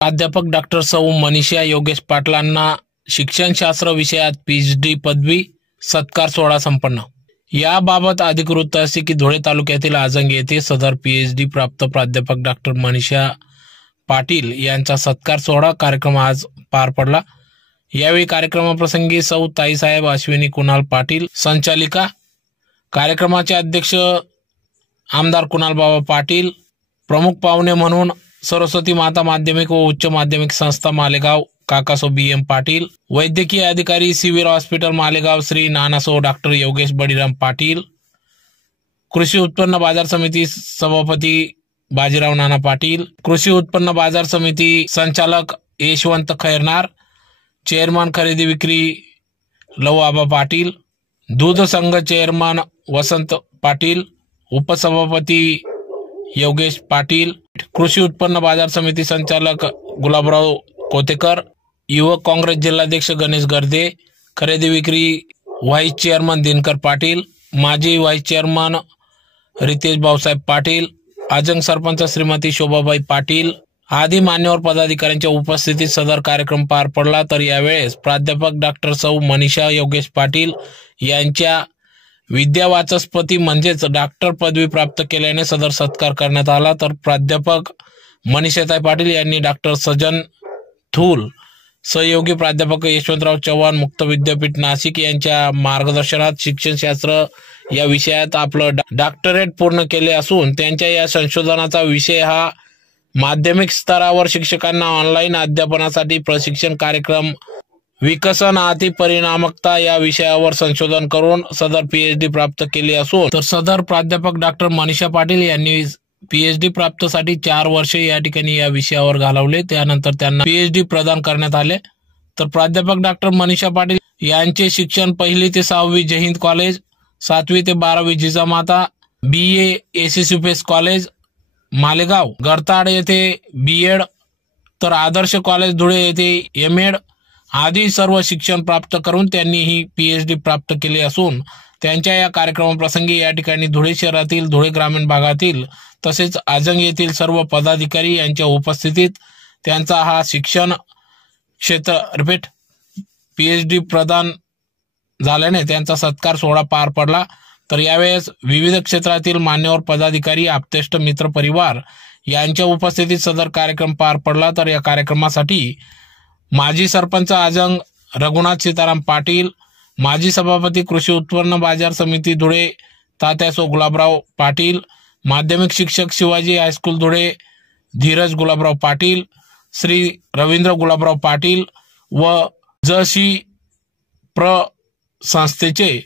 प्राध्यापक डॉक्टर सौ मनीषा योगेश पाटलांना शिक्षणशास्त्र विषयात पीएचडी पदवी सत्कार सोहळा संपन्न। याबाबत अधिकृत असे की धुळे तालुक्यातील आजंग येथे सदर पीएचडी प्राप्त प्राध्यापक डॉक्टर मनीषा पाटील यांचा सत्कार सोहळा कार्यक्रम आज पार पडला। यावेळी कार्यक्रमाप्रसंगी सौ ताईसाहेब अश्विनी कुणाल पाटील संचालिका, कार्यक्रमाचे अध्यक्ष आमदार कुणाल बाबा पाटील, प्रमुख पाहुणे म्हणून सरस्वती माता माध्यमिक व उच्च माध्यमिक संस्था मालेगाव काकासो BM पाटील, वैद्यकीय अधिकारी civil hospital Malegaon Shri Nanaso doctor Yogesh Baliram Patil, कृषी उत्पन्न बाजार समिती सभापती बाजीराव नाना पाटील, कृषी उत्पन्न बाजार समिती संचालक यशवंत खैरनार, चेअरमन खरेदी विक्री लवआबा पाटील, दूध संघ चेअरमन वसंत पाटील, उपसभापती योगेश पाटील, कृषी उत्पन्न बाजार समिती संचालक गुलाबराव कोतेकर, युवक काँग्रेस जिल्हाध्यक्ष गणेश गर्दे, खरेदी विक्री व्हाईस चेअरमन दिनकर पाटील, माजी व्हाईस चेअरमन रितेश भाऊसाहेब पाटील, आजंग सरपंच श्रीमती शोभाबाई पाटील आदी मान्यवर पदाधिकाऱ्यांच्या उपस्थितीत सदर कार्यक्रम पार पडला। तर यावेळेस प्राध्यापक डॉक्टर सौ मनीषा योगेश पाटील यांच्या विद्यावाचस्पती म्हणजेच डॉक्टर पदवी प्राप्त केल्याने सदर सत्कार करण्यात आला। तर प्राध्यापक मनीषाताई पाटील यांनी डॉक्टर सजन थूल, सहयोगी प्राध्यापक यशवंतराव चव्हाण मुक्त विद्यापीठ नाशिक यांच्या मार्गदर्शनात शिक्षणशास्त्र या विषयात आपलं डॉक्टरेट पूर्ण केले असून त्यांच्या या संशोधनाचा विषय हा माध्यमिक स्तरावर शिक्षकांना ऑनलाईन अध्यापनासाठी प्रशिक्षण कार्यक्रम विकसन अति परिणामकता या विषयावर संशोधन करून सदर पीएचडी प्राप्त केली असून तर सदर प्राध्यापक डॉक्टर मनीषा पाटील यांनी पीएचडी प्राप्तीसाठी 4 वर्षे या ठिकाणी या विषयावर घालवले। त्यानंतर त्यांना पीएचडी प्रदान करण्यात आले। तर प्राध्यापक डॉक्टर मनीषा पाटील यांचे शिक्षण 1ली ते 6वी जय हिंद कॉलेज, 7वी ते 12वी Jijamata, BA ACCPS college Malegaon Gartad येथे BEd, तर आदर्श कॉलेज धुळे येथे MEd आदी सर्व शिक्षण प्राप्त करून त्यांनी ही पीएचडी प्राप्त केली असून त्यांच्या या कार्यक्रमाप्रसंगी या ठिकाणी धुळे शहरातील, धुळे ग्रामीण भागातील तसेच आजंग येथील सर्व पदाधिकारी यांच्या उपस्थितीत त्यांचा हा शिक्षण क्षेत्र पीएचडी प्रदान झाल्याने त्यांचा सत्कार सोहळा पार पडला। तर यावेळेस विविध क्षेत्रातील मान्यवर पदाधिकारी, आप्तेष्ट, मित्र परिवार यांच्या उपस्थितीत सदर कार्यक्रम पार पडला। तर या कार्यक्रमासाठी माजी सरपंच आजंग रघुनाथ सीताराम पाटील, माजी सभापती कृषी उत्पन्न बाजार समिती धुळे तात्यासो गुलाबराव पाटील, माध्यमिक शिक्षक शिवाजी हायस्कूल धुळे धीरज गुलाबराव पाटील, श्री रवींद्र गुलाबराव पाटील व जशी प्र संस्थेचे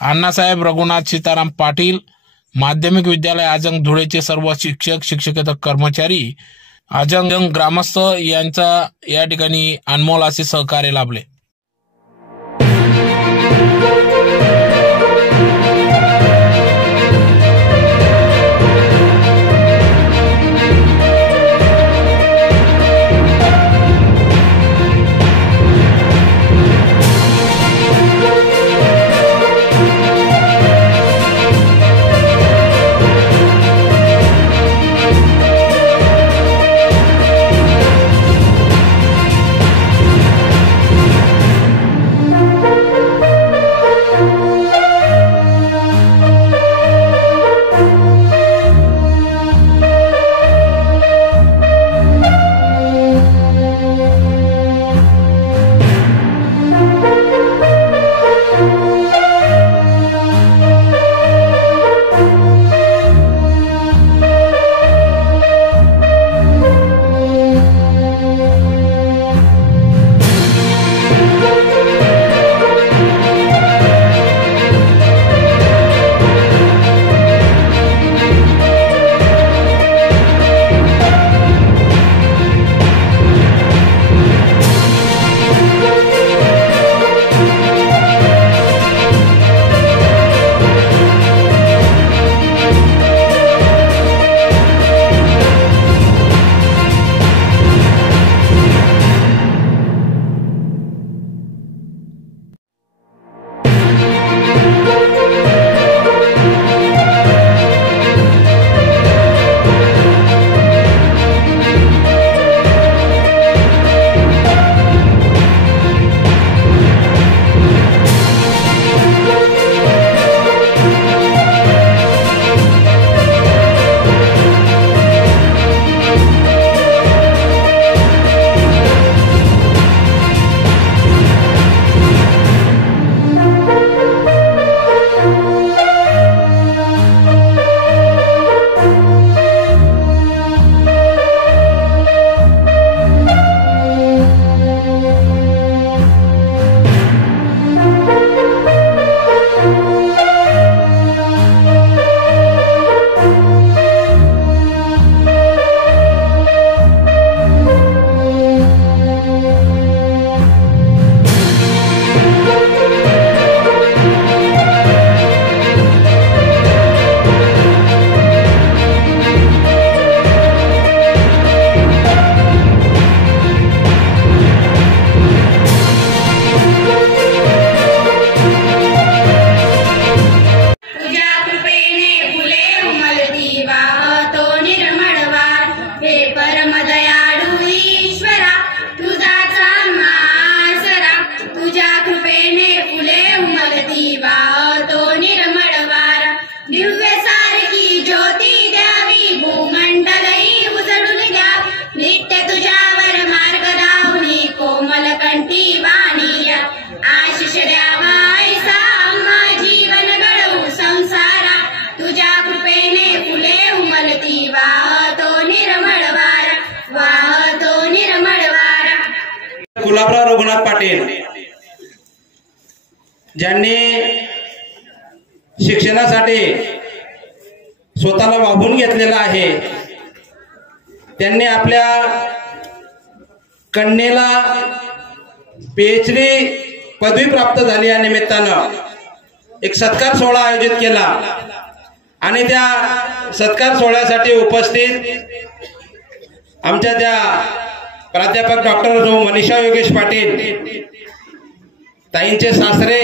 अण्णासाहेब रघुनाथ सीताराम पाटील, माध्यमिक विद्यालय आजंग धुळेचे सर्व शिक्षक, शिक्षकेतर कर्मचारी, आजंग ग्रामस्थ यांचा या ठिकाणी अनमोल असे सहकार्य लाभले। गुलाबराव रघुनाथ पाटील, ज्यांनी शिक्षणासाठी स्वतःला वाहून घेतलेला आहे, त्यांनी आपल्या कन्येला PhD पदवी प्राप्त झाली या निमित्तानं एक सत्कार सोहळा आयोजित केला आणि त्या सत्कार सोहळ्यासाठी उपस्थित आमच्या त्या प्राध्यापक डॉक्टर मनीषा योगेश पाटील, ताईंचे सासरे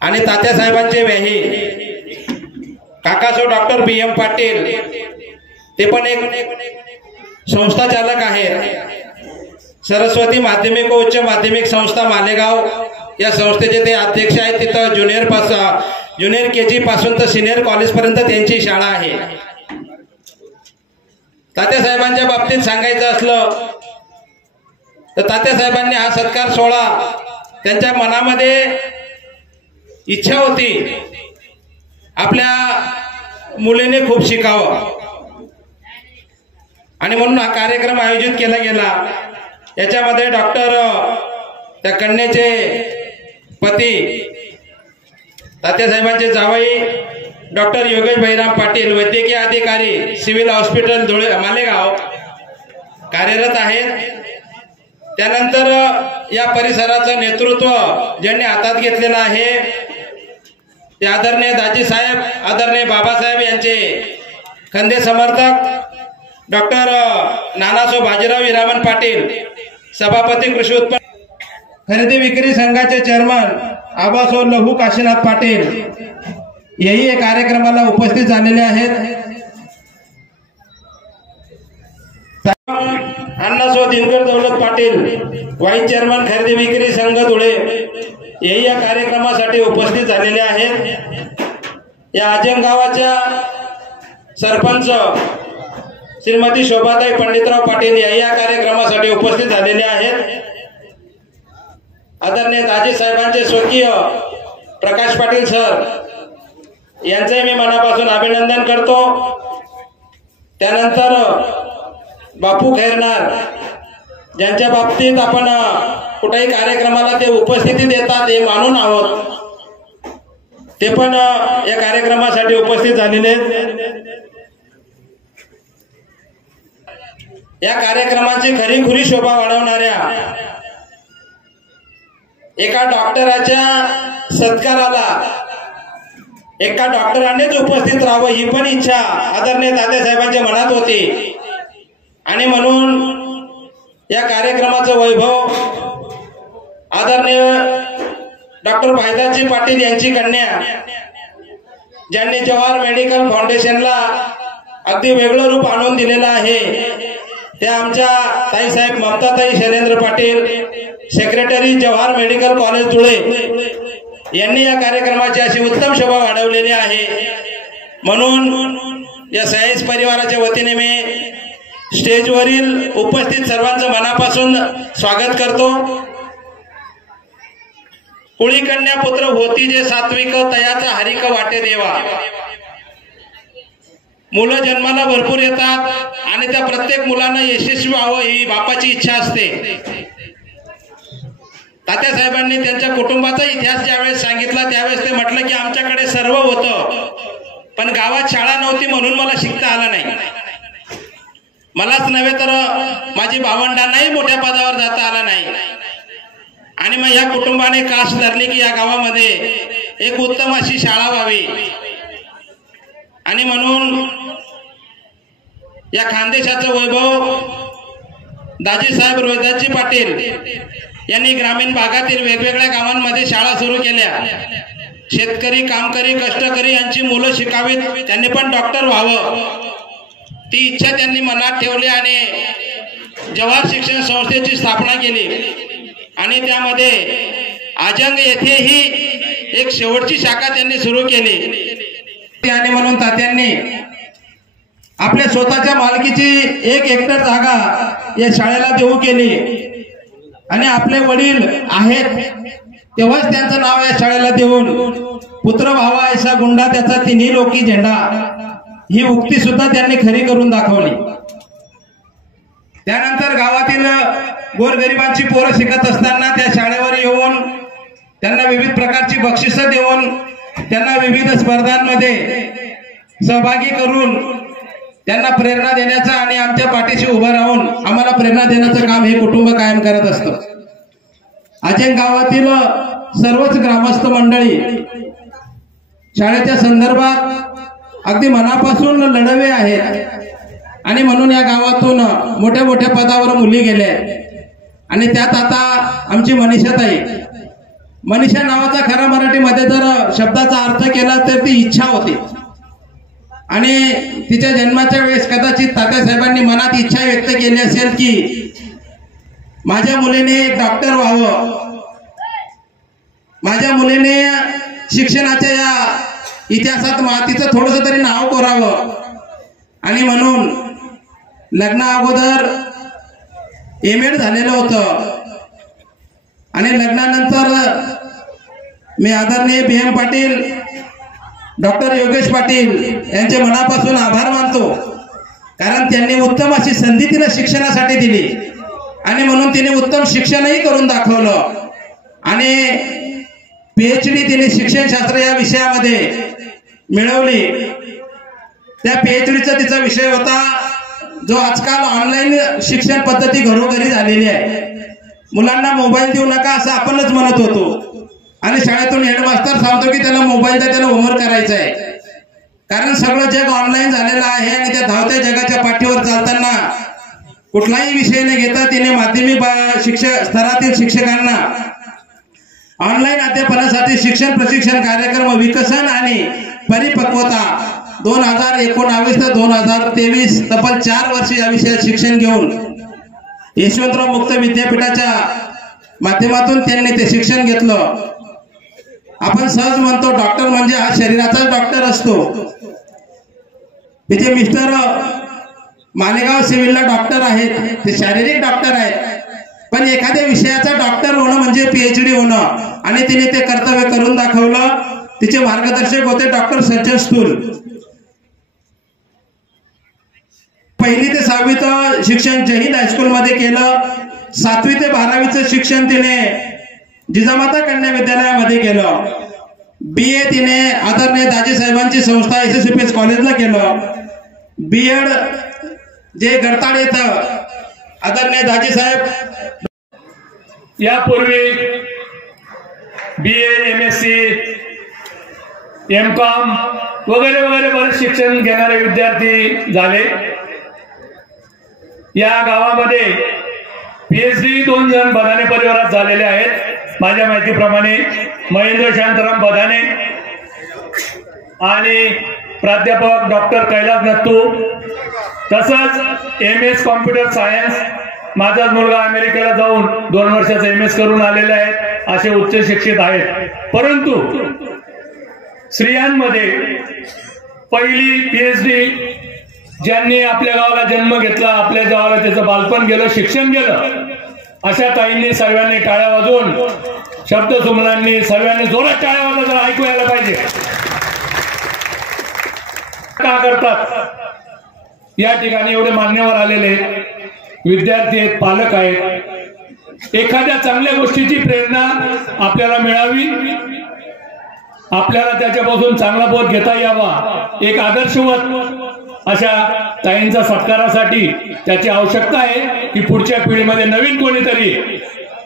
आणि तात्यासाहेबांचे व्याही काकासो डॉक्टर BM पाटील, ते पण एक संस्था चालक आहेत, सरस्वती माध्यमिक व उच्च माध्यमिक संस्था मालेगाव या संस्थेचे ते अध्यक्ष आहेत। तिथं ज्युनियर KG पासून तर सिनियर कॉलेज पर्यंत त्यांची शाळा आहे। तात्यासाहेबांच्या बाबतीत सांगायचं असलं तर तात्यासाहेबांनी हा सत्कार सोहळा, त्यांच्या मनामध्ये इच्छा होती आपल्या मुलीने खूप शिकावं आणि म्हणून हा कार्यक्रम आयोजित केला गेला। याच्यामध्ये त्या कन्येचे पती तात्यासाहेबांचे जावई डॉक्टर योगेश भाईराम पाटील, वैद्यकीय अधिकारी, सिव्हिल हॉस्पिटल धुळे मालेगाव कार्यरत आहेत। त्यानंतर या परिसराचं नेतृत्व ज्यांनी हातात घेतलेलं आहे ते आदरणीय दाजी साहेब, आदरणीय बाबासाहेब यांचे खंदे समर्थक डॉक्टर नानासो बाजीराव हिरामन पाटील, सभापती कृषी उत्पन्न खरेदी विक्री संघाचे चेअरमन आबासो लहू काशीनाथ पाटील, हेही या कार्यक्रमाला उपस्थित झालेले आहेत। अण्णासो दिनकर दौलत पाटील, व्हाईस चेअरमन खरेदी विक्री संघ धुळे, हेही या कार्यक्रमासाठी उपस्थित झालेले आहेत। या आजंग गावाच्या सरपंच श्रीमती शोभाताई पंडितराव पाटील या कार्यक्रमासाठी उपस्थित झालेले आहेत। आदरणीय दाजी साहेबांचे स्वकीय प्रकाश पाटील सर यांचे मी मनापासून अभिनंदन करतो। त्यानंतर बापू खैरनार, ज्यांच्या बाबतीत आपण कुठल्याही कार्यक्रमाला ते उपस्थिती देतात हे मानून आहोत, ते पण या कार्यक्रमासाठी उपस्थित झालेले आहेत। या कार्यक्रमाची खरीखुरी शोभा वाढवणाऱ्या एका डॉक्टराच्या सत्काराला एका डॉक्टरानेच उपस्थित राहावं ही पण इच्छा आदरणीय तात्यासाहेबांच्या मनात होती आणि म्हणून या कार्यक्रमाचं वैभव आदरणीय डॉक्टर भाईदाजी पाटील यांची कन्या, ज्यांनी जवाहर मेडिकल फाउंडेशनला अगदी वेगळं रूप आणून दिलेलं आहे, त्या आमच्या ताईसाहेब ममताताई Shailendra Patil, secretary Jawahar medical college Dhule, यांनी या कार्यक्रमाची अशी उत्तम शोभा वाढवलेली आहे। म्हणून या सायन्स परिवाराच्या वतीने मी स्टेजवरील उपस्थित सर्वांचं मनापासून स्वागत करतो। कुळी कन्या पुत्र होती जे सात्विक, तयाचा हरिक वाटे देवा। मुलं जन्माला भरपूर येतात आणि त्या प्रत्येक मुलांना यशस्वी व्हावं ही बापाची इच्छा असते। तात्यासाहेबांनी त्यांच्या कुटुंबाचा इतिहास ज्यावेळेस सांगितला त्यावेळेस ते म्हटलं की आमच्याकडे सर्व होतं, पण गावात शाळा नव्हती म्हणून मला शिकता आलं नाही। मलाच नव्हे तर माझी भावंडांनाही मोठ्या पदावर जाता आलं नाही आणि मग या कुटुंबाने कास धरली की या गावामध्ये एक उत्तम अशी शाळा व्हावी आणि म्हणून या खानदेशाचं वैभव दाजीसाहेब रोहिदासजी पाटील यांनी ग्रामीण भागातील वेगवेगळ्या गावांमध्ये शाळा सुरू केल्या। शेतकरी, कामकरी, कष्टकरी यांची मुलं शिकावीत, त्यांनी पण डॉक्टर व्हावं ती इच्छा त्यांनी मनात ठेवली आणि जवाहर शिक्षण संस्थेची स्थापना केली आणि त्यामध्ये आजंग येथेही एक शेवटची शाखा त्यांनी सुरू केली आणि म्हणून तात्यांनी आपल्या स्वतःच्या मालकीची 1 हेक्टर जागा या शाळेला देऊ केली आणि आपले वडील आहेत तेव्हाच त्यांचं नाव या शाळेला देऊन पुत्र व्हावा ऐसा गुंडा त्याचा तिन्ही लोकी झेंडा ही उक्ती सुद्धा त्यांनी खरी करून दाखवली। त्यानंतर गावातील गोरगरिबांची पोरं शिकत असताना त्या शाळेवर येऊन त्यांना विविध प्रकारची बक्षिसं देऊन त्यांना विविध स्पर्धांमध्ये सहभागी करून त्यांना प्रेरणा देण्याचं आणि आमच्या पाठीशी उभं राहून आम्हाला प्रेरणा देण्याचं काम हे कुटुंब कायम करत असतं. अजंग गावातील सर्वच ग्रामस्थ मंडळी शाळेच्या संदर्भात अगदी मनापासून लढवे आहेत आणि म्हणून या गावातून मोठ्या मोठ्या पदावर मुली गेल्या आणि त्यात आता आमची मनीषाताई. मनीषा नावाचा खरा मराठीमध्ये जर शब्दाचा अर्थ केला तर ती इच्छा होती आणि तिच्या जन्माच्या वेळेस कदाचित तात्यासाहेबांनी मनात इच्छा व्यक्त केली असेल की माझ्या मुलीने एक डॉक्टर व्हावं, माझ्या मुलीने शिक्षणाच्या या इतिहासात तिचं थोडंसं तरी नाव कोरावं आणि म्हणून लग्ना अगोदर एम.एड. झालेलं होतं आणि लग्नानंतर मी आदरणीय B.M. पाटील, डॉक्टर योगेश पाटील यांचे मनापासून आभार मानतो, कारण त्यांनी उत्तम अशी संधी तिला शिक्षणासाठी दिली आणि म्हणून तिने उत्तम शिक्षणही करून दाखवलं आणि PhD तिने शिक्षणशास्त्र या विषयामध्ये मिळवली. त्या PhDचा तिचा विषय होता जो आजकाल ऑनलाईन शिक्षण पद्धती घरोघरी झालेली आहे. मुलांना मोबाईल देऊ नका असं आपणच म्हणत होतो आणि शाळेतून हेडमास्टर सांगतो की त्याला मोबाईल द्या, त्याला होमवर्क करायचा आहे. कारण सगळं जग ऑनलाईन झालेलं आहे आणि त्या धावत्या जगाच्या पाठीवर चालताना कुठलाही विषय न घेता तिने माध्यमिक स्तरातील शिक्षकांना ऑनलाईन अध्यापनासाठी शिक्षण प्रशिक्षण कार्यक्रम विकसन आणि परिपक्वता 2019 ते 2023 तब्बल 4 वर्ष या विषयात शिक्षण घेऊन यशवंतराव मुक्त विद्यापीठाच्या माध्यमातून त्यांनी ते शिक्षण घेतलं. आपण सहज म्हणतो डॉक्टर म्हणजे हा शरीराचाच डॉक्टर असतो. तिचे मिस्टर मालेगाव सिव्हिलला डॉक्टर आहेत, ते शारीरिक डॉक्टर आहेत, पण एखाद्या विषयाचा डॉक्टर होणं म्हणजे PhD होणं आणि तिने ते कर्तव्य करून दाखवलं. तिचे मार्गदर्शक होते डॉक्टर सज्जन स्थूल. 1ली ते 6वीचं शिक्षण जयहिंद हायस्कूलमध्ये केलं. 7वी ते 12वीचं शिक्षण तिने जिजामाता कन्या विद्यालयामध्ये केलं. BA तिने आदरणीय दाजी साहेबांची संस्था SSVPS कॉलेजला केलं. B.Ed. जे गडताड येतं आदरणीय दाजी साहेब यापूर्वी BA, MSc, M.Com वगैरे वगैरे बरेच शिक्षण घेणारे विद्यार्थी झाले. या गावामध्ये PhD 2 जण बदाने परिवारात झालेले आहेत. माझ्या माहितीप्रमाणे महेंद्र शांताराम बदाने आणि प्राध्यापक डॉक्टर कैलास नत्तू, तसंच MS कॉम्प्युटर सायन्स. माझाच मुलगा अमेरिकेला जाऊन 2 वर्षाचा MS करून आलेले आहेत. असे उच्च शिक्षित आहेत. परंतु स्त्रियांमध्ये पहिली PhD ज्यांनी आपल्या गावाला जन्म घेतला, आपल्या गावाला त्याचं बालपण गेलं, शिक्षण गेलं, अशा ताईंनी सर्वांनी टाळ्या वाजवून शब्दसुमनांनी सर्वांनी जोरात टाळ्या वाजवून ऐकू यायला पाहिजे. का करतात? या ठिकाणी एवढे मान्यवर आलेले विद्यार्थी आहेत, पालक आहेत. एखाद्या चांगल्या गोष्टीची प्रेरणा आपल्याला मिळावी, आपल्याला त्याच्यापासून चांगला बोध घेता यावा, एक आदर्शवत अशा ताईंचा सत्कारासाठी त्याची आवश्यकता आहे की पुढच्या पिढीमध्ये नवीन कोणीतरी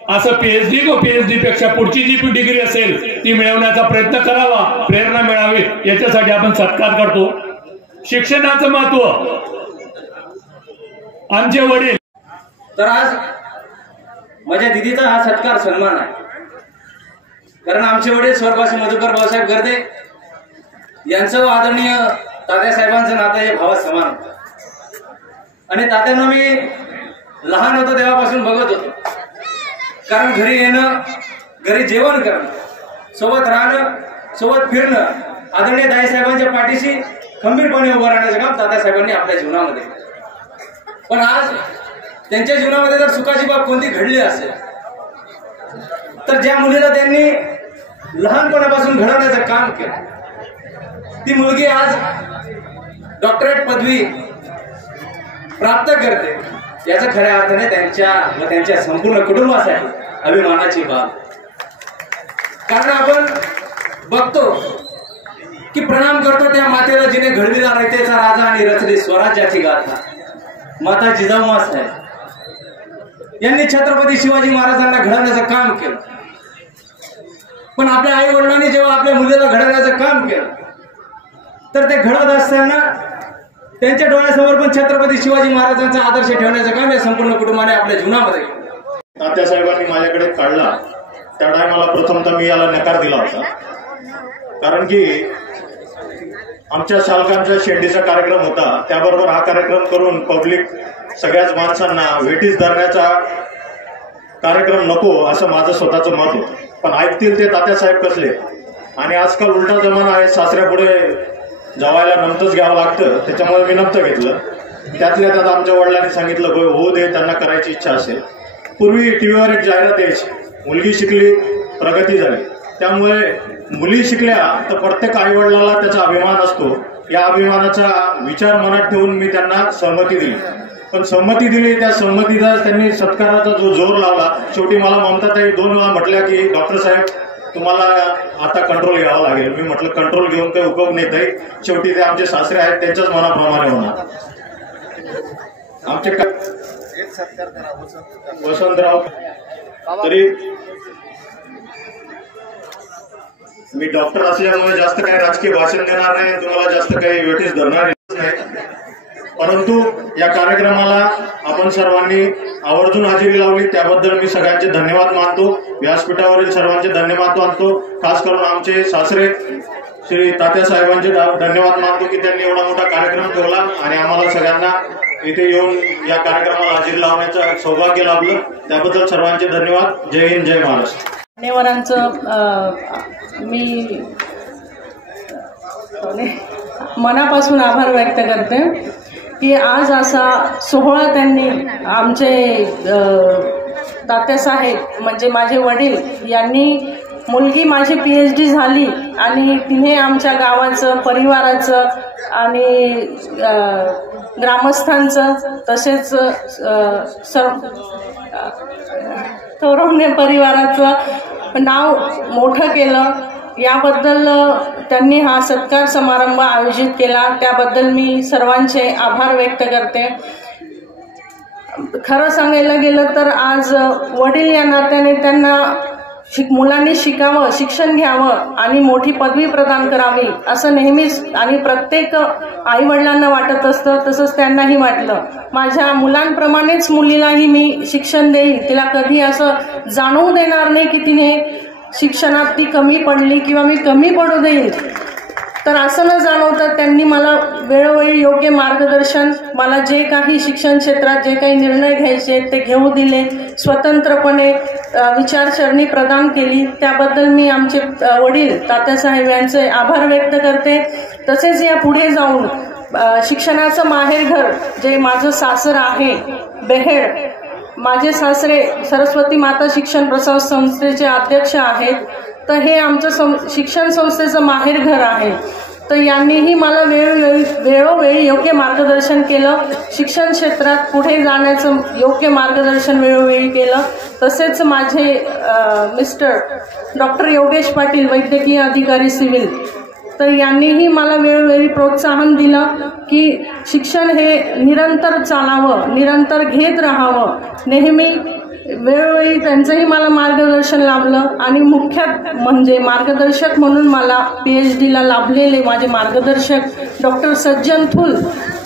असं PhD व PhD पेक्षा पुढची जी डिग्री असेल ती मिळवण्याचा प्रयत्न करावा, प्रेरणा मिळावी, याच्यासाठी आपण सत्कार करतो. शिक्षणाचं महत्व आमचे वडील. तर आज माझ्या दिदीचा हा सत्कार सन्मान आहे, कारण आमचे वडील स्वर्गवासी मधुकर भाऊसाहेब गर्दे यांचं आदरणीय तात्यासाहेबांचं नातं हे भावा समान होतं. आणि तात्यांना मी लहान होतो तेव्हापासून बघत होतो, कारण घरी येणं, घरी जेवण करणं, सोबत राहणं, सोबत फिरणं, आदरणीय दाईसाहेबांच्या पाठीशी खंबीरपणे उभं राहण्याचं काम तात्यासाहेबांनी आपल्या जीवनामध्ये. पण आज त्यांच्या जीवनामध्ये जर सुखाची बाब कोणती घडली असेल तर ज्या मुलीला त्यांनी लहानपणापासून घडवण्याचं काम केलं, ती मुलगी आज डॉक्टरेट पदवी प्राप्त करते. याचं खऱ्या अर्थाने त्यांच्या व त्यांच्या संपूर्ण कुटुंबासाठी अभिमानाची बाब. कारण आपण बघतो की प्रणाम करतो त्या मातेला जिने घडविला रयतेचा राजा आणि रचली स्वराज्याची गाथा, माता जिजाऊ साहेब यांनी छत्रपती शिवाजी महाराजांना घडवण्याचं काम केलं. पण आपल्या आई वडिलांनी जेव्हा आपल्या मुलीला घडवण्याचं काम केलं तर ते घडवत असताना त्यांच्या डोळ्यासमोर पण छत्रपती शिवाजी महाराजांचा आदर्श ठेवण्याचं काम या संपूर्ण कुटुंबाने आपल्या जीवनामध्ये केलं. तात्यासाहेबांनी माझ्याकडे काढला त्या टायमाला प्रथमतः मी याला नकार दिला होता, कारण की आमच्या शालकांच्या शेंडीचा कार्यक्रम होता, त्याबरोबर हा कार्यक्रम करून पब्लिक सगळ्याच माणसांना वेटीस धरण्याचा कार्यक्रम नको असं माझं स्वतःचं मत होतं. पण ऐकतील ते तात्यासाहेब कसले. आणि आजकाल उलटा जमाना आहे, सासऱ्यापुढे जवायला नमतच घ्यावं लागतं, त्याच्यामुळे मी नमतं घेतलं. त्यातल्या त्यात आमच्या वडिलांनी सांगितलं होऊ दे, त्यांना करायची इच्छा असेल. पूर्वी टीव्हीवर एक जाहिरात यायची, मुलगी शिकली प्रगती झाली. त्यामुळे मुली शिकल्या तर प्रत्येक आई वडिलाला त्याचा अभिमान असतो. या अभिमानाचा विचार मनात ठेवून मी त्यांना सहमती दिली. पण सहमती दिली, त्या सहमतीचा त्यांनी सत्काराचा जो जोर लावला, शेवटी मला ममताताई 2 वेळा म्हटल्या की डॉक्टर साहेब तुम्हाला आता कंट्रोल घ्यावं लागेल. मी म्हटलं कंट्रोल घेऊन काही उपयोग नाही ताई, शेवटी ते आमचे सासरे आहेत त्यांच्याच मनाप्रमाणे होणार. आमचे वसंतराव तरी मी डॉक्टर असल्यामुळे जास्त काही राजकीय भाषण देणार नाही, तुम्हाला जास्त काही वेटीस धरणार नाही. परंतु या कार्यक्रमाला आपण सर्वांनी आवर्जून हजेरी लावली, त्याबद्दल मी सगळ्यांचे धन्यवाद मानतो. व्यासपीठावरील सर्वांचे धन्यवाद मानतो. खास करून आमचे सासरे श्री तात्यासाहेबांचे धन्यवाद मानतो की त्यांनी एवढा मोठा कार्यक्रम ठेवला आणि आम्हाला सगळ्यांना इथे येऊन या कार्यक्रमाला हजेरी लावण्याचं सौभाग्य लाभलं. त्याबद्दल सर्वांचे धन्यवाद. जय हिंद, जय महाराष्ट्र. मान्यवरांचं मी मनापासून आभार व्यक्त करते की आज असा सोहळा त्यांनी आमचे तात्यासाहेब म्हणजे माझे वडील यांनी मुलगी माझी PhD झाली आणि तिने आमच्या गावाचं परिवाराचं आणि ग्रामस्थांचं तसेच तरुण परिवाराचं नाव मोठं केलं. याबद्दल त्यांनी हा सत्कार समारंभ आयोजित केला, त्याबद्दल मी सर्वांचे आभार व्यक्त करते. खरं सांगायला गेलं तर आज वडील या नात्याने त्यांना मुलांनी शिकावं, शिक्षण घ्यावं आणि मोठी पदवी प्रदान करावी असं नेहमीच आणि प्रत्येक आई वडिलांना वाटत असतं, तसंच त्यांनाही वाटलं. माझ्या मुलांप्रमाणेच मुलीलाही मी शिक्षण देईल, तिला कधी असं जाणवू देणार नाही की तिने शिक्षणात ती कमी पडली किंवा मी कमी पडू देईल. तर असं न जाणवतं त्यांनी मला वेळोवेळी योग्य मार्गदर्शन, मला जे काही शिक्षण क्षेत्रात जे काही निर्णय घ्यायचे ते घेऊ दिले, स्वतंत्रपणे विचारसरणी प्रदान केली. त्याबद्दल मी आमचे वडील तात्यासाहेब यांचे आभार व्यक्त करते. तसेच या पुढे जाऊन शिक्षणाचं माहेरघर जे माझं सासर आहे बेहेड, माझे सासरे सरस्वती माता शिक्षण प्रसार संस्थेचे अध्यक्ष आहेत, तर हे आमचं शिक्षण संस्थेचं माहेरघर आहे. तर यांनीही मला वेळोवेळी योग्य मार्गदर्शन केलं, शिक्षण क्षेत्रात पुढे जाण्याचं योग्य मार्गदर्शन वेळोवेळी केलं. तसेच माझे मिस्टर डॉक्टर योगेश पाटील वैद्यकीय अधिकारी सिव्हिल, तर यांनीही मला वेळोवेळी प्रोत्साहन दिलं की शिक्षण हे निरंतर चालावं, निरंतर घेत राहावं. नेहमी वेळोवेळी त्यांचंही मला मार्गदर्शन लाभलं आणि मुख्य म्हणजे मार्गदर्शक म्हणून मला PhDला लाभलेले माझे मार्गदर्शक डॉक्टर सज्जन थुल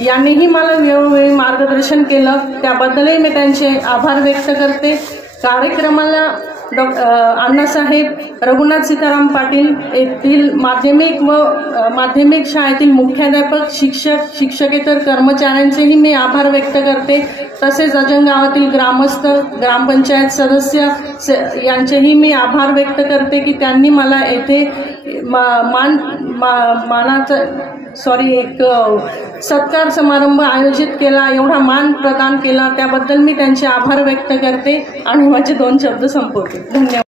यांनीही मला वेळोवेळी मार्गदर्शन केलं. त्याबद्दलही मी त्यांचे आभार व्यक्त करते. कार्यक्रमाला अण्णासाहेब रघुनाथ सीताराम पाटील येथील माध्यमिक शाळेतील मुख्याध्यापक, शिक्षक, शिक्षकेतर कर्मचाऱ्यांचेही मी आभार व्यक्त करते. तसेच अजंग गावातील ग्रामस्थ, ग्रामपंचायत सदस्य यांचेही मी आभार व्यक्त करते की त्यांनी मला येथे एक सत्कार समारंभ आयोजित केला, एवढा मान प्रदान केला. त्याबद्दल मी त्यांचे आभार व्यक्त करते आणि माझे 2 शब्द संपवते. धन्यवाद.